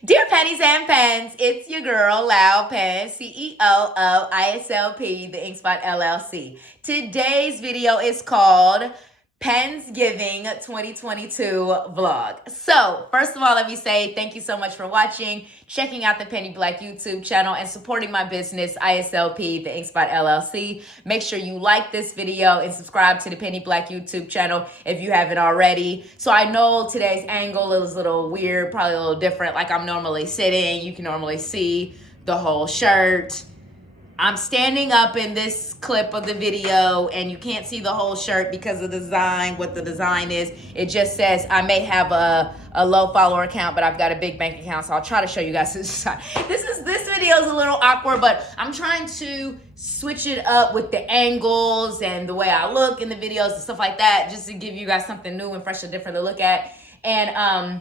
Dear Pennies and Pens, it's your girl, Loud Pen, CEO of ISLP, the InkSpot LLC. Today's video is called Pensgiving 2022 vlog. So, first of all, let me say thank you so much for watching, checking out the Penny Black YouTube channel, and supporting my business, ISLP, the InkSpot LLC. Make sure you like this video and subscribe to the Penny Black YouTube channel if you haven't already. So I know today's angle is a little weird, probably a little different, like I'm normally sitting. You can normally see the whole shirt. I'm standing up in this clip of the video and you can't see the whole shirt because of the design, what the design is. It just says I may have a low follower account, but I've got a big bank account. So I'll try to show you guys this. This video is a little awkward, but I'm trying to switch it up with the angles and the way I look in the videos and stuff like that, just to give you guys something new and fresh and different to look at. And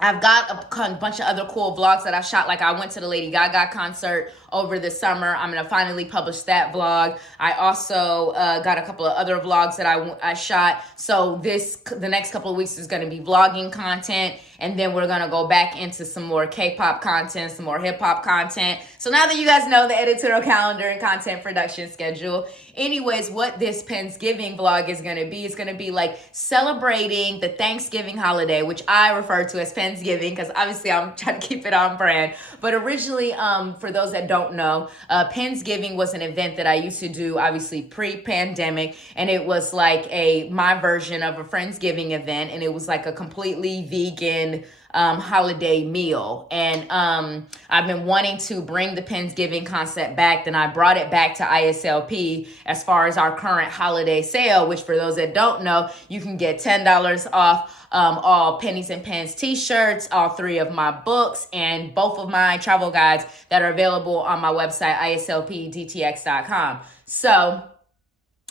I've got a bunch of other cool vlogs that I shot. Like I went to the Lady Gaga concert over the summer. I'm going to finally publish that vlog. I also got a couple of other vlogs that I shot. So the next couple of weeks is going to be vlogging content. And then we're going to go back into some more K-pop content, some more hip-hop content. So now that you guys know the editorial calendar and content production schedule, anyways, what this Pensgiving vlog is going to be, it's going to be like celebrating the Thanksgiving holiday, which I refer to as Pensgiving because obviously I'm trying to keep it on brand. But originally, for those that don't know, Pensgiving was an event that I used to do, obviously pre-pandemic, and it was like my version of a Friendsgiving event, and it was like a completely vegan holiday meal. And I've been wanting to bring the Pensgiving concept back. Then I brought it back to ISLP as far as our current holiday sale, which for those that don't know, you can get $10 off all Pennies and Pens t-shirts, all 3 of my books, and both of my travel guides that are available on my website, islpdtx.com. So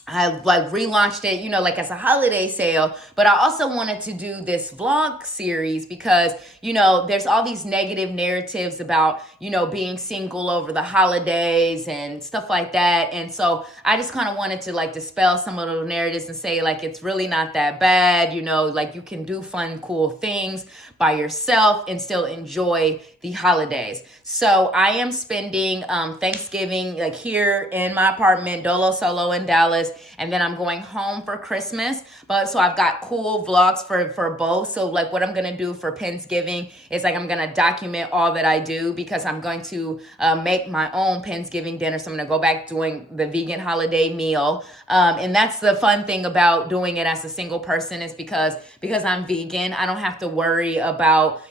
I like relaunched it, like as a holiday sale, but I also wanted to do this vlog series because, there's all these negative narratives about, being single over the holidays and stuff like that. And so I just kind of wanted to like dispel some of those narratives and say like, it's really not that bad, like you can do fun, cool things by yourself and still enjoy the holidays. So I am spending Thanksgiving like here in my apartment, Dolo Solo in Dallas. And then I'm going home for Christmas. So I've got cool vlogs for both. So like what I'm going to do for Pensgiving is like I'm going to document all that I do because I'm going to make my own Pensgiving dinner. So I'm going to go back doing the vegan holiday meal. And that's the fun thing about doing it as a single person is because I'm vegan, I don't have to worry about,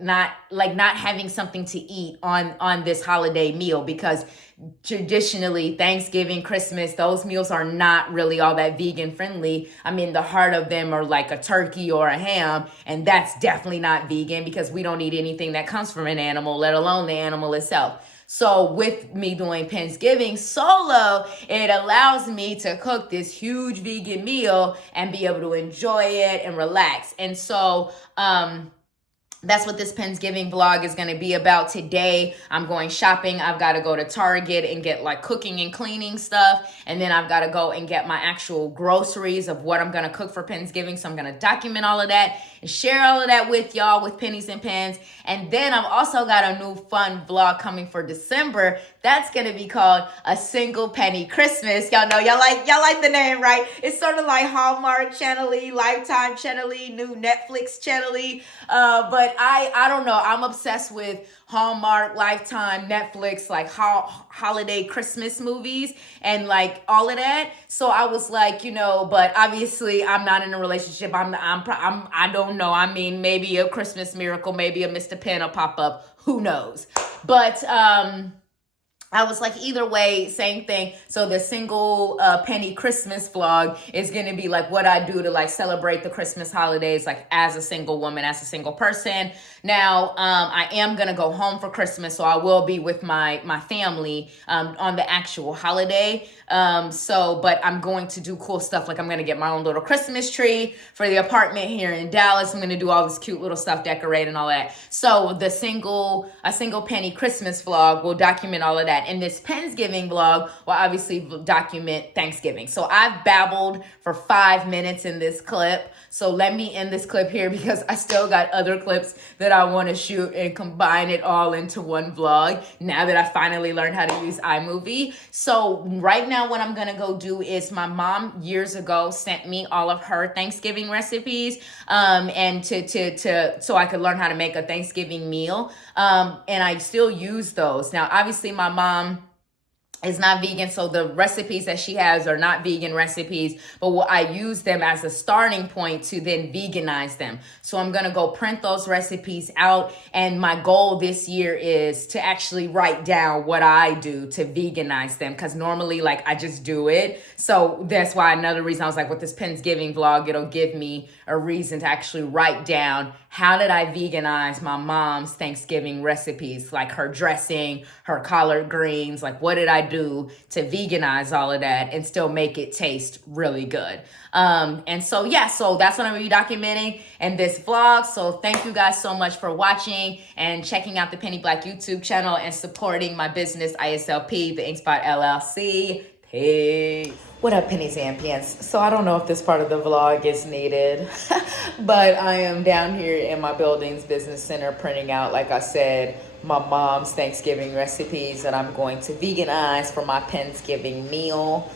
not having something to eat on this holiday meal because traditionally Thanksgiving, Christmas, those meals are not really all that vegan friendly. I mean, the heart of them are like a turkey or a ham, and that's definitely not vegan because we don't eat anything that comes from an animal, let alone the animal itself. So with me doing Pensgiving solo, it allows me to cook this huge vegan meal and be able to enjoy it and relax. And so, that's what this Pensgiving vlog is going to be about today. I'm going shopping. I've got to go to Target and get like cooking and cleaning stuff. And then I've got to go and get my actual groceries of what I'm going to cook for Pensgiving. So I'm going to document all of that and share all of that with y'all with Pennies and Pens. And then I've also got a new fun vlog coming for December. That's going to be called A Single Penny Christmas. Y'all know, y'all like the name, right? It's sort of like Hallmark Channel-y, Lifetime Channel-y, new Netflix Channel-y. But I don't know. I'm obsessed with Hallmark, Lifetime, Netflix, like holiday Christmas movies and like all of that. So I was like, but obviously I'm not in a relationship. I don't know. I mean, maybe a Christmas miracle, maybe a Mr. Penn will pop up. Who knows? But I was like, either way, same thing. So the single penny Christmas vlog is going to be like what I do to like celebrate the Christmas holidays, like as a single woman, as a single person. Now, I am going to go home for Christmas, so I will be with my family on the actual holiday. But I'm going to do cool stuff. Like I'm going to get my own little Christmas tree for the apartment here in Dallas. I'm going to do all this cute little stuff, decorate and all that. So a single penny Christmas vlog will document all of that. that. And this Pensgiving vlog will obviously document Thanksgiving. So I've babbled for 5 minutes in this clip. So let me end this clip here because I still got other clips that I want to shoot and combine it all into one vlog now that I finally learned how to use iMovie. So right now what I'm going to go do is my mom years ago sent me all of her Thanksgiving recipes and so I could learn how to make a Thanksgiving meal. And I still use those. Now, obviously my mom is not vegan, so the recipes that she has are not vegan recipes, but I use them as a starting point to then veganize them. So I'm gonna go print those recipes out, and my goal this year is to actually write down what I do to veganize them, because normally like I just do it. So that's why another reason I was like, with this Pensgiving vlog, it'll give me a reason to actually write down how did I veganize my mom's Thanksgiving recipes, like her dressing, her collard greens, like what did I do to veganize all of that and still make it taste really good. And so, yeah, so that's what I'm going to be documenting in this vlog. So thank you guys so much for watching and checking out the Penny Black YouTube channel and supporting my business, ISLP, the InkSpot LLC. Peace. What up, Pennies and Pens? So I don't know if this part of the vlog is needed, but I am down here in my building's business center printing out, like I said, my mom's Thanksgiving recipes that I'm going to veganize for my Pensgiving meal.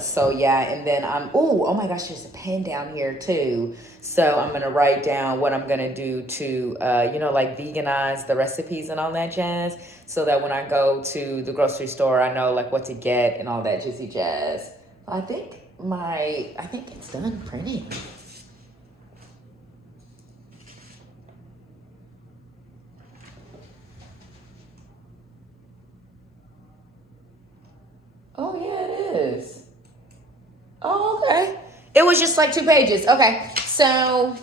So yeah, and then oh my gosh, there's a pen down here too. So I'm gonna write down what I'm gonna do to, like veganize the recipes and all that jazz, so that when I go to the grocery store, I know like what to get and all that juicy jazz. I think it's done printing. Oh yeah, it is. Oh, okay. It was just like 2 pages. Okay, so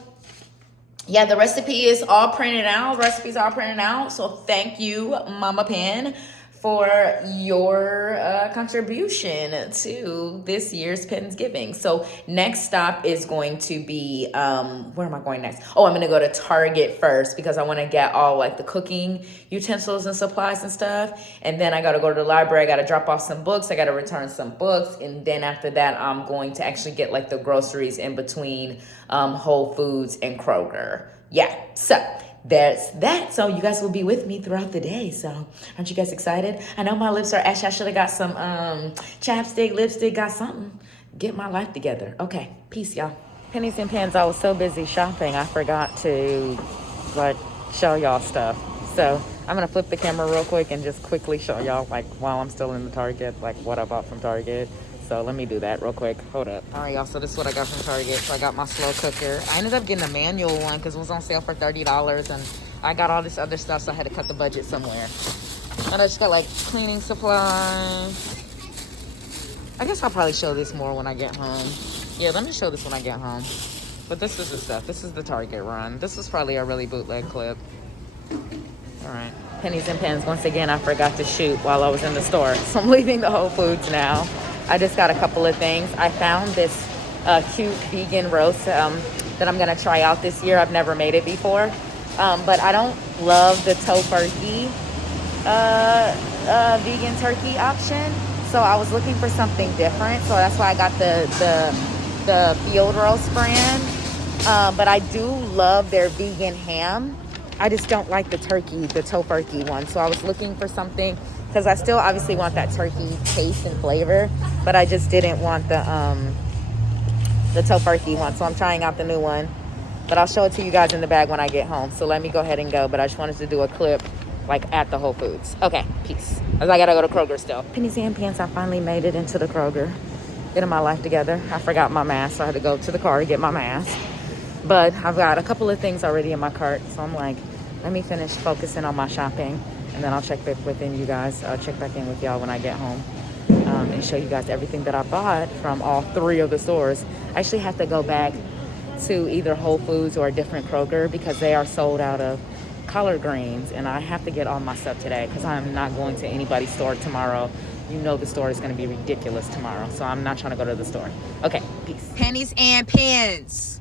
yeah, the recipe is all printed out. Recipes are all printed out. So thank you, Mama Pen, for your contribution to this year's Pensgiving. So next stop is going to be, where am I going next? Oh, I'm gonna go to Target first because I wanna get all like the cooking utensils and supplies and stuff. And then I gotta go to the library, I gotta drop off some books, I gotta return some books. And then after that, I'm going to actually get like the groceries in between Whole Foods and Kroger. Yeah, so there's that. So you guys will be with me throughout the day. So aren't you guys excited? I know my lips are ashy. I should have got some chapstick, lipstick, got something. Get my life together. Okay, peace, y'all. Pennies and Pens, I was so busy shopping, I forgot to like show y'all stuff. So I'm gonna flip the camera real quick and just quickly show y'all like while I'm still in the Target, like what I bought from Target. So let me do that real quick. Hold up. All right, y'all. So this is what I got from Target. So I got my slow cooker. I ended up getting a manual one because it was on sale for $30. And I got all this other stuff, so I had to cut the budget somewhere. And I just got like cleaning supplies. I guess I'll probably show this more when I get home. Yeah, let me show this when I get home. But this is the stuff. This is the Target run. This was probably a really bootleg clip. All right. Pennies and Pens. Once again, I forgot to shoot while I was in the store. So I'm leaving the Whole Foods now. I just got a couple of things. I found this cute vegan roast that I'm gonna try out this year. I've never made it before, but I don't love the tofurkey vegan turkey option. So I was looking for something different. So that's why I got the field roast brand. But I do love their vegan ham. I just don't like the tofurkey one. So I was looking for something, because I still obviously want that turkey taste and flavor, but I just didn't want the tofurkey one. So I'm trying out the new one, but I'll show it to you guys in the bag when I get home. So let me go ahead and go, but I just wanted to do a clip like at the Whole Foods. Okay, peace. As I gotta go to Kroger still. Pennies and Pens, I finally made it into the Kroger. Getting my life together. I forgot my mask, so I had to go to the car to get my mask. But I've got a couple of things already in my cart, so I'm like, let me finish focusing on my shopping, and then I'll check back within you guys. I'll check back in with y'all when I get home and show you guys everything that I bought from all 3 of the stores. I actually have to go back to either Whole Foods or a different Kroger because they are sold out of collard greens, and I have to get all my stuff today because I'm not going to anybody's store tomorrow. You know the store is going to be ridiculous tomorrow, so I'm not trying to go to the store. Okay, peace. Pennies and Pens,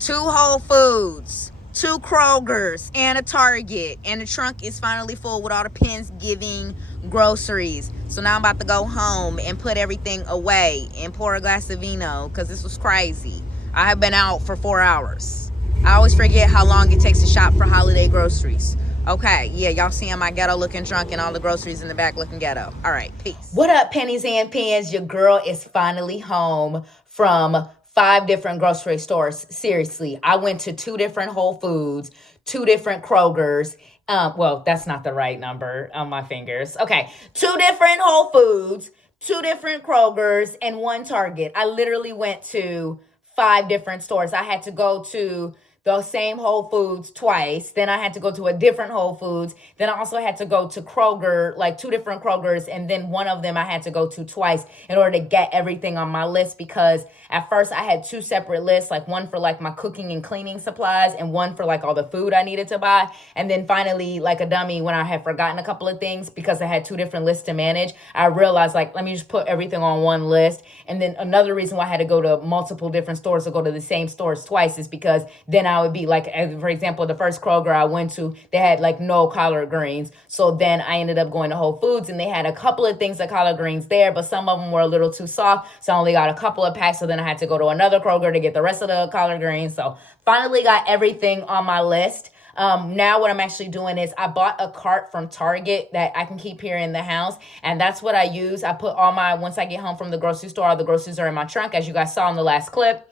2 Whole Foods, 2 Krogers, and a Target, and the trunk is finally full with all the Pensgiving groceries. So now I'm about to go home and put everything away and pour a glass of vino because this was crazy. I have been out for 4 hours. I always forget how long it takes to shop for holiday groceries. Okay, yeah, y'all seeing my ghetto looking trunk and all the groceries in the back looking ghetto. All right, peace. What up, Pennies and Pens? Your girl is finally home from 5 different grocery stores. Seriously, I went to 2 different Whole Foods, 2 different Krogers. Well, that's not the right number on my fingers. Okay, 2 different Whole Foods, 2 different Krogers, and 1 Target. I literally went to 5 different stores. I had to go to the same Whole Foods twice. Then I had to go to a different Whole Foods. Then I also had to go to Kroger, like 2 different Krogers. And then one of them I had to go to twice in order to get everything on my list, because at first I had 2 separate lists, like one for like my cooking and cleaning supplies and one for like all the food I needed to buy. And then finally, like a dummy, when I had forgotten a couple of things because I had 2 different lists to manage, I realized like, let me just put everything on one list. And then another reason why I had to go to multiple different stores or go to the same stores twice is because then I would be like, for example, the first Kroger I went to, they had like no collard greens. So then I ended up going to Whole Foods and they had a couple of things of collard greens there, but some of them were a little too soft. So I only got a couple of packs. So then I had to go to another Kroger to get the rest of the collard greens. So finally got everything on my list. Now what I'm actually doing is I bought a cart from Target that I can keep here in the house. And that's what I use. I put all my, once I get home from the grocery store, all the groceries are in my trunk, as you guys saw in the last clip.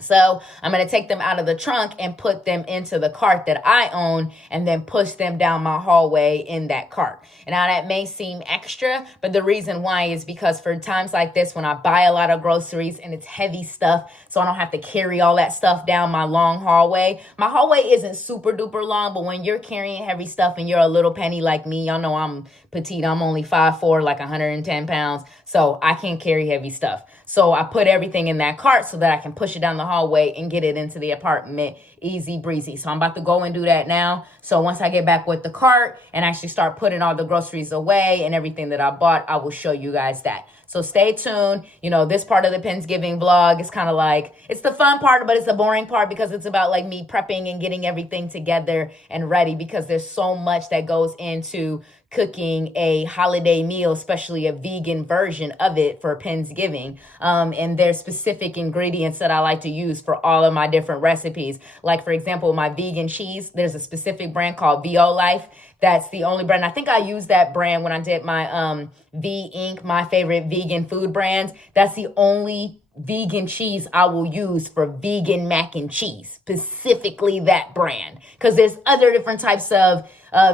So I'm going to take them out of the trunk and put them into the cart that I own and then push them down my hallway in that cart. And now that may seem extra, but the reason why is because for times like this, when I buy a lot of groceries and it's heavy stuff, so I don't have to carry all that stuff down my long hallway. My hallway isn't super duper long, but when you're carrying heavy stuff and you're a little penny like me, y'all know I'm petite. I'm only 5'4", like 110 pounds. So I can't carry heavy stuff. So I put everything in that cart so that I can push it down the hallway and get it into the apartment easy breezy. So I'm about to go and do that now. So once I get back with the cart and actually start putting all the groceries away and everything that I bought, I will show you guys that. So stay tuned. You know, this part of the Pensgiving vlog is kind of like, it's the fun part, but it's the boring part because it's about like me prepping and getting everything together and ready, because there's so much that goes into cooking a holiday meal, especially a vegan version of it for Pensgiving. And there's specific ingredients that I like to use for all of my different recipes. Like, for example, my vegan cheese, there's a specific brand called VO Life. That's the only brand. I think I used that brand when I did my V Inc., my favorite vegan food brands. That's the only vegan cheese I will use for vegan mac and cheese, specifically that brand, because there's other different types of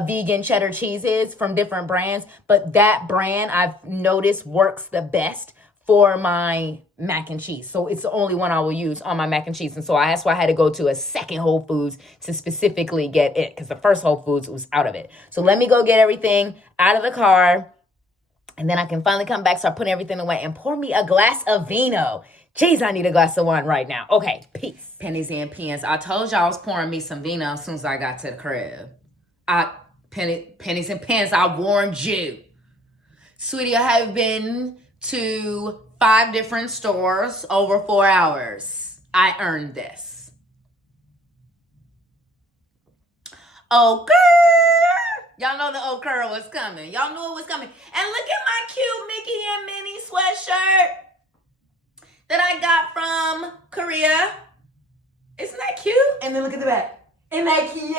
vegan cheddar cheeses from different brands, but that brand I've noticed works the best for my mac and cheese. So it's the only one I will use on my mac and cheese. And so that's why I had to go to a second Whole Foods to specifically get it, because the first Whole Foods was out of it. So let me go get everything out of the car, and then I can finally come back, start putting everything away, and pour me a glass of vino. Jeez, I need a glass of wine right now. Okay, peace. Pennies and Pens. I told y'all I was pouring me some vino as soon as I got to the crib. Pennies and Pens, I warned you. Sweetie, I have been to 5 different stores over 4 hours. I earned this. Oh, girl. Y'all know the okra was coming. Y'all knew it was coming. And look at my cute Mickey and Minnie sweatshirt that I got from Korea. Isn't that cute? And then look at the back. Isn't that cute?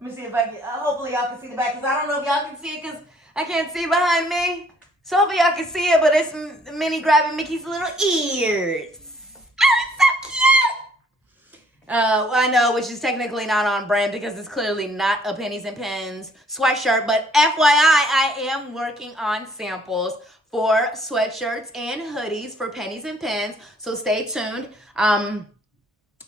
Let me see if I can, hopefully y'all can see the back, because I don't know if y'all can see it because I can't see behind me. So hopefully y'all can see it, but it's Minnie grabbing Mickey's little ears. Oh, it's so cute. I know, which is technically not on brand because it's clearly not a Pennies and Pens sweatshirt, but FYI, I am working on samples for sweatshirts and hoodies for Pennies and Pens, so stay tuned.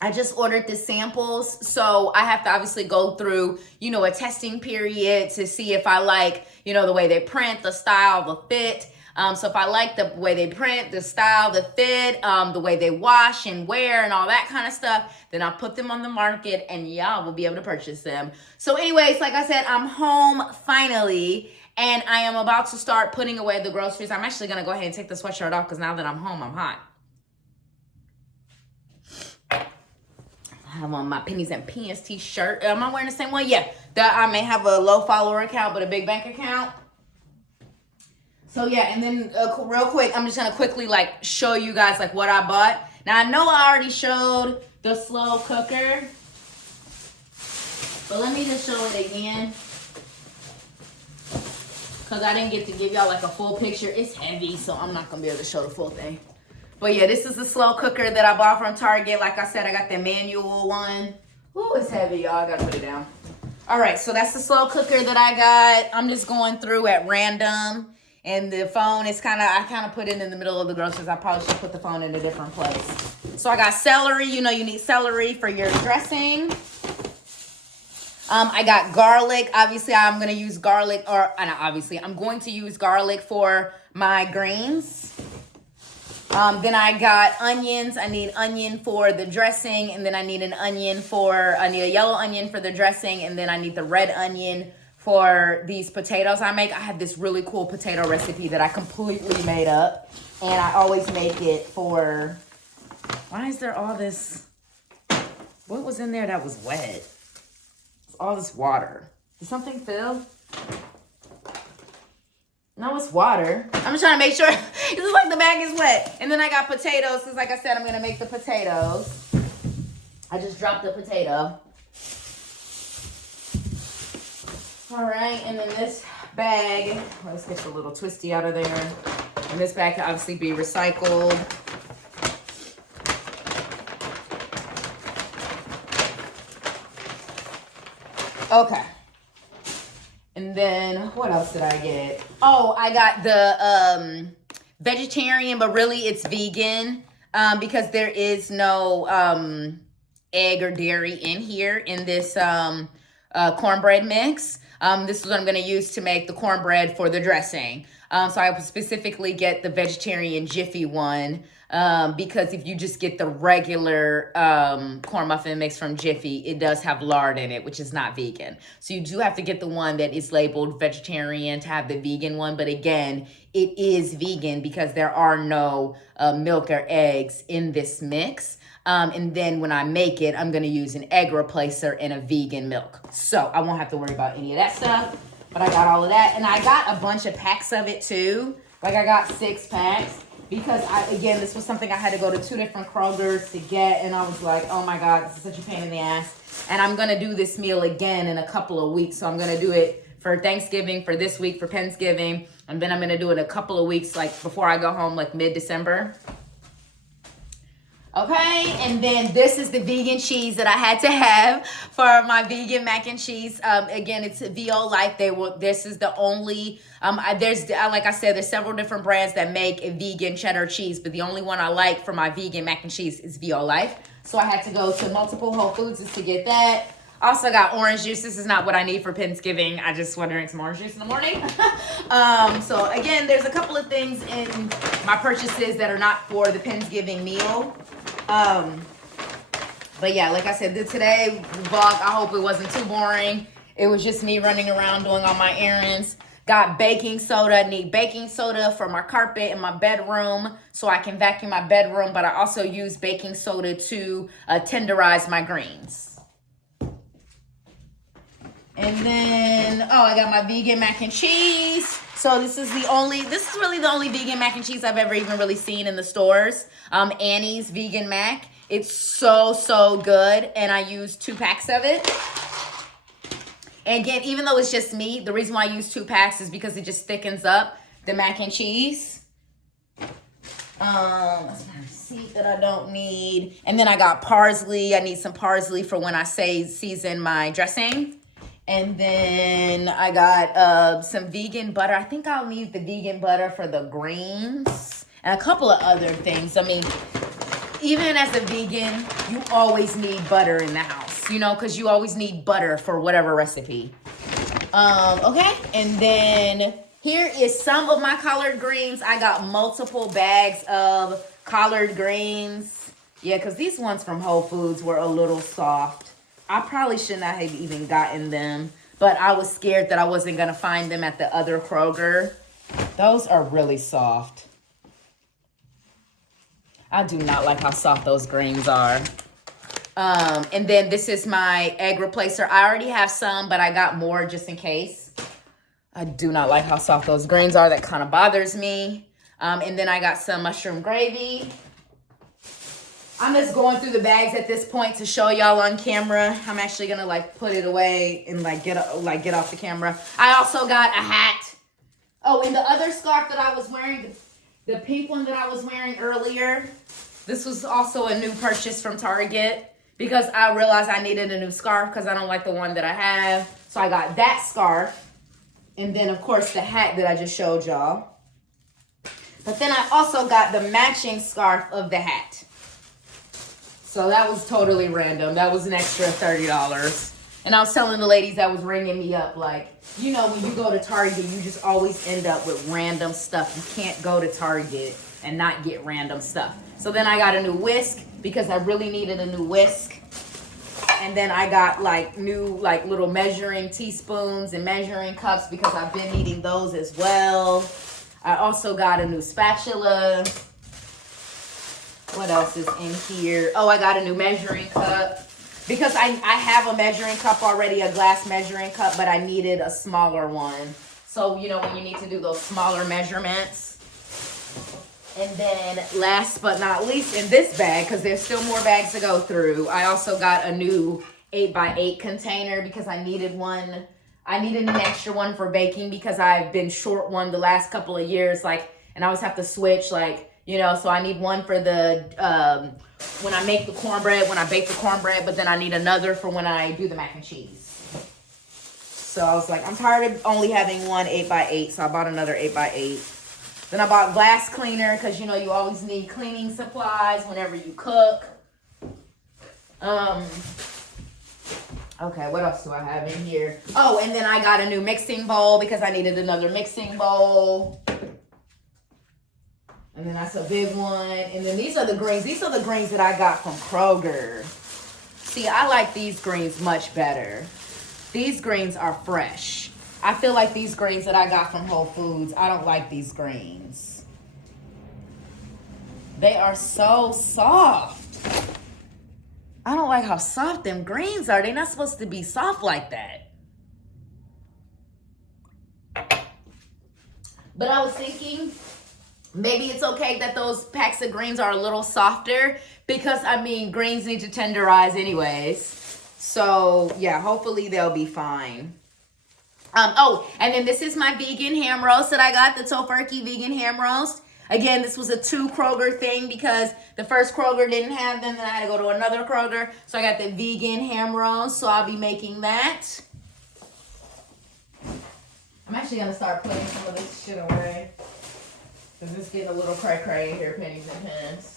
I just ordered the samples, so I have to obviously go through, you know, a testing period to see if I like, you know, the way they print, the style, the fit. So if I like the way they print, the style, the fit, the way they wash and wear and all that kind of stuff, then I'll put them on the market and y'all will be able to purchase them. So anyways, like I said, I'm home finally, and I am about to start putting away the groceries. I'm actually going to go ahead and take the sweatshirt off because now that I'm home, I'm hot. have on my Pennies and Pens t-shirt. Am I wearing the same one? Yeah. I may have a low follower account, but a big bank account. So yeah, and then real quick, I'm just gonna quickly like show you guys like what I bought. Now I know I already showed the slow cooker, but let me just show it again, because I didn't get to give y'all like a full picture. It's heavy, so I'm not gonna be able to show the full thing. But yeah, this is the slow cooker that I bought from Target. Like I said, I got the manual one. Ooh, it's heavy, y'all. I gotta put it down. All right, so that's the slow cooker that I got. I'm just going through at random. And the phone is I kind of put it in the middle of the groceries. I probably should put the phone in a different place. So I got celery. You know you need celery for your dressing. I got garlic. Obviously, I'm going to use garlic. I'm going to use garlic for my greens. Then I got onions. I need onion for the dressing. And then I need I need a yellow onion for the dressing. And then I need the red onion for these potatoes I make. I have this really cool potato recipe that I completely made up. And I always make it for... Why is there all this... What was in there that was wet? All this water. Did something fill? No, it's water. I'm just trying to make sure. It looks like the bag is wet. And then I got potatoes, because like I said, I'm going to make the potatoes. I just dropped the potato. All right, and then this bag, let's get the little twisty out of there. And this bag can obviously be recycled. Okay. And then what else did I get? Oh, I got the vegetarian, but really it's vegan, because there is no egg or dairy in here in this cornbread mix. This is what I'm going to use to make the cornbread for the dressing. So I would specifically get the vegetarian Jiffy one, because if you just get the regular corn muffin mix from Jiffy, it does have lard in it, which is not vegan. So you do have to get the one that is labeled vegetarian to have the vegan one. But again, it is vegan because there are no milk or eggs in this mix. And then when I make it, I'm going to use an egg replacer and a vegan milk. So I won't have to worry about any of that stuff. But I got all of that. And I got a bunch of packs of it too. Like I got 6 packs. Because again, this was something I had to go to 2 different Krogers to get. And I was like, oh my God, this is such a pain in the ass. And I'm going to do this meal again in a couple of weeks. So I'm going to do it for Thanksgiving, for this week, for Pensgiving. And then I'm going to do it a couple of weeks, like before I go home, like mid-December. Okay, and then this is the vegan cheese that I had to have for my vegan mac and cheese. Again, it's VO Life. This is the only, like I said, there's several different brands that make a vegan cheddar cheese, but the only one I like for my vegan mac and cheese is VO Life. So I had to go to multiple Whole Foods to get that. Also got orange juice. This is not what I need for Pensgiving. I just want to drink some orange juice in the morning. So again, there's a couple of things in my purchases that are not for the Pensgiving meal. But yeah, like I said, today vlog, I hope it wasn't too boring. It was just me running around doing all my errands. Got baking soda. Need baking soda for my carpet in my bedroom so I can vacuum my bedroom. But I also use baking soda to tenderize my greens. And then, I got my vegan mac and cheese. So this is really the only vegan mac and cheese I've ever even really seen in the stores. Annie's vegan mac. It's so good. And I used 2 packs of it. And again, even though it's just me, the reason why I use 2 packs is because it just thickens up the mac and cheese. That's my receipt that I don't need. And then I got parsley. I need some parsley for when I season my dressing. And then I got some vegan butter. I think I'll need the vegan butter for the greens and a couple of other things. I mean, even as a vegan, you always need butter in the house, because you always need butter for whatever recipe. Okay, and then here is some of my collard greens. I got multiple bags of collard greens. Yeah, because these ones from Whole Foods were a little soft. I probably should not have even gotten them, but I was scared that I wasn't going to find them at the other Kroger. Those are really soft. I do not like how soft those greens are. And then this is my egg replacer. I already have some, but I got more just in case. I do not like how soft those grains are. That kind of bothers me. And then I got some mushroom gravy. I'm just going through the bags at this point to show y'all on camera. I'm actually gonna like put it away and get off the camera. I also got a hat. Oh, and the other scarf that I was wearing, the pink one that I was wearing earlier, this was also a new purchase from Target because I realized I needed a new scarf because I don't like the one that I have. So I got that scarf. And then of course the hat that I just showed y'all. But then I also got the matching scarf of the hat. So that was totally random. That was an extra $30. And I was telling the ladies that was ringing me up, like, you know, when you go to Target, you just always end up with random stuff. You can't go to Target and not get random stuff. So then I got a new whisk because I really needed a new whisk. And then I got like new like little measuring teaspoons and measuring cups because I've been needing those as well. I also got a new spatula. What else is in here? Oh, I got a new measuring cup because I have a measuring cup already, a glass measuring cup, but I needed a smaller one. So, you know, when you need to do those smaller measurements. And then last but not least in this bag, because there's still more bags to go through, I also got a new 8x8 container because I needed one. I needed an extra one for baking because I've been short one the last couple of years, like, and I always have to switch, like, you know, so I need one for the, when I make the cornbread, when I bake the cornbread, but then I need another for when I do the mac and cheese. So I was like, I'm tired of only having one 8x8, so I bought another 8x8. Then I bought glass cleaner because, you know, you always need cleaning supplies whenever you cook. Okay, what else do I have in here? Oh, and then I got a new mixing bowl because I needed another mixing bowl. And then that's a big one. And then these are the greens. These are the greens that I got from Kroger. See, I like these greens much better. These greens are fresh. I feel like these greens that I got from Whole Foods, I don't like these greens. They are so soft. I don't like how soft them greens are. They're not supposed to be soft like that. But I was thinking, maybe it's okay that those packs of greens are a little softer because, I mean, greens need to tenderize anyways. So, yeah, hopefully they'll be fine. Oh, and then this is my vegan ham roast that I got, the Tofurkey vegan ham roast. Again, this was a 2 Kroger thing because the first Kroger didn't have them. Then I had to go to another Kroger. So I got the vegan ham roast. So I'll be making that. I'm actually going to start putting some of this shit away. Because it's getting a little cray-cray in here, Pennies and Pens.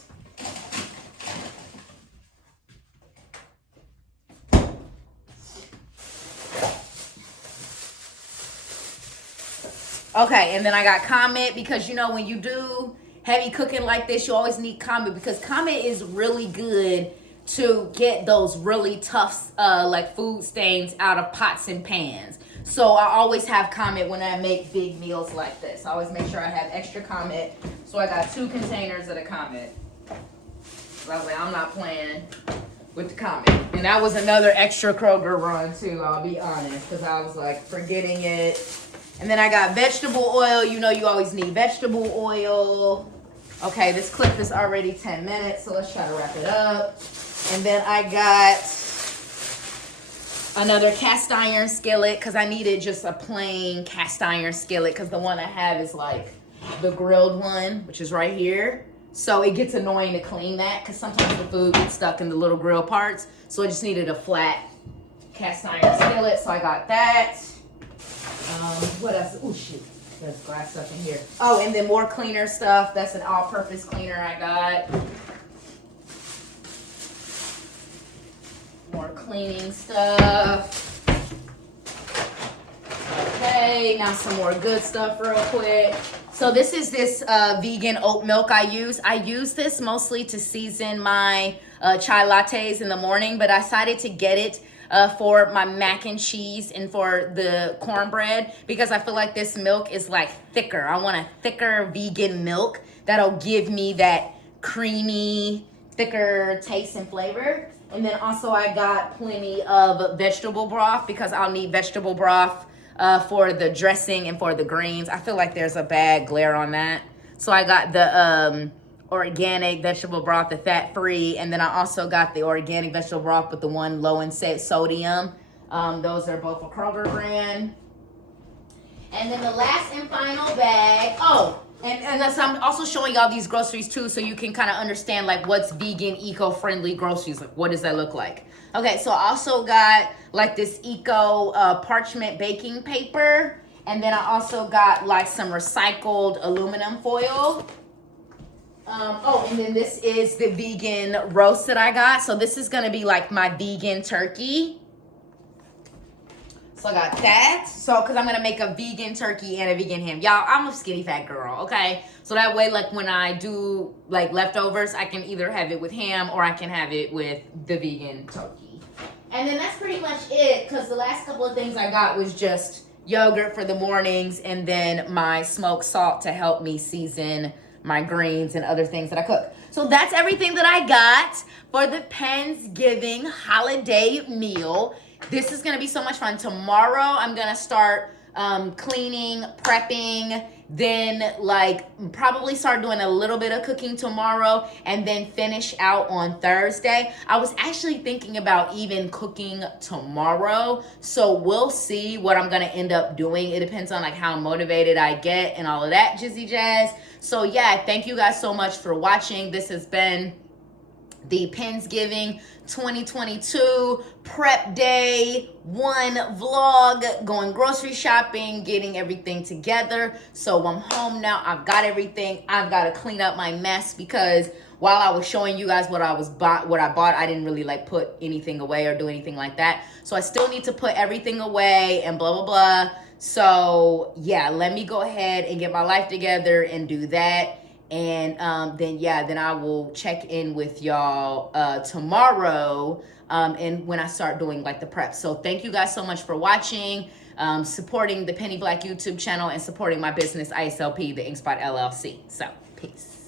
Okay, and then I got Comet because, you know, when you do heavy cooking like this, you always need Comet because Comet is really good to get those really tough, like food stains out of pots and pans. So I always have Comet when I make big meals like this. I always make sure I have extra Comet. So I got 2 containers of the Comet. So I was like, I'm not playing with the Comet. And that was another extra Kroger run too, I'll be honest, because I was like forgetting it. And then I got vegetable oil. You know you always need vegetable oil. Okay, this clip is already 10 minutes, so let's try to wrap it up. And then I got another cast iron skillet because I needed just a plain cast iron skillet because the one I have is like the grilled one, which is right here. So it gets annoying to clean that because sometimes the food gets stuck in the little grill parts. So I just needed a flat cast iron skillet, so I got that. What else? Oh, shoot. There's glass stuff in here. Oh, and then more cleaner stuff. That's an all-purpose cleaner I got. More cleaning stuff. Okay, now some more good stuff real quick. So this is this vegan oat milk I use. I use this mostly to season my chai lattes in the morning, but I decided to get it for my mac and cheese and for the cornbread because I feel like this milk is like thicker. I want a thicker vegan milk that'll give me that creamy thicker taste and flavor. And then also I got plenty of vegetable broth because I'll need vegetable broth for the dressing and for the greens. I feel like there's a bad glare on that. So I got the organic vegetable broth, the fat-free, and then I also got the organic vegetable broth with the one low in sodium. Those are both a Kroger brand. And then the last and final bag, and so I'm also showing y'all these groceries too, so you can kind of understand like what's vegan, eco-friendly groceries. Like, what does that look like? Okay, so I also got like this eco parchment baking paper, and then I also got like some recycled aluminum foil. And then this is the vegan roast that I got. So this is gonna be like my vegan turkey. So I got that. So, because I'm going to make a vegan turkey and a vegan ham. Y'all, I'm a skinny fat girl, okay? So that way, like, when I do, like, leftovers, I can either have it with ham or I can have it with the vegan turkey. And then that's pretty much it, because the last couple of things I got was just yogurt for the mornings and then my smoked salt to help me season my greens and other things that I cook. So that's everything that I got for the Pensgiving holiday meal. This is going to be so much fun. Tomorrow, I'm going to start cleaning, prepping, then like probably start doing a little bit of cooking tomorrow and then finish out on Thursday. I was actually thinking about even cooking tomorrow. So we'll see what I'm going to end up doing. It depends on like how motivated I get and all of that jizzy jazz. So yeah, thank you guys so much for watching. This has been the Pensgiving 2022 prep day 1 vlog, going grocery shopping, getting everything together. So I'm home now. I've got everything. I've got to clean up my mess because while I was showing you guys what I bought, I didn't really like put anything away or do anything like that. So I still need to put everything away and blah, blah, blah. So yeah, let me go ahead and get my life together and do that. And then I will check in with y'all tomorrow and when I start doing like the prep. So thank you guys so much for watching, supporting the Penny Black YouTube channel and supporting my business ISLP, the InkSpot LLC. So peace.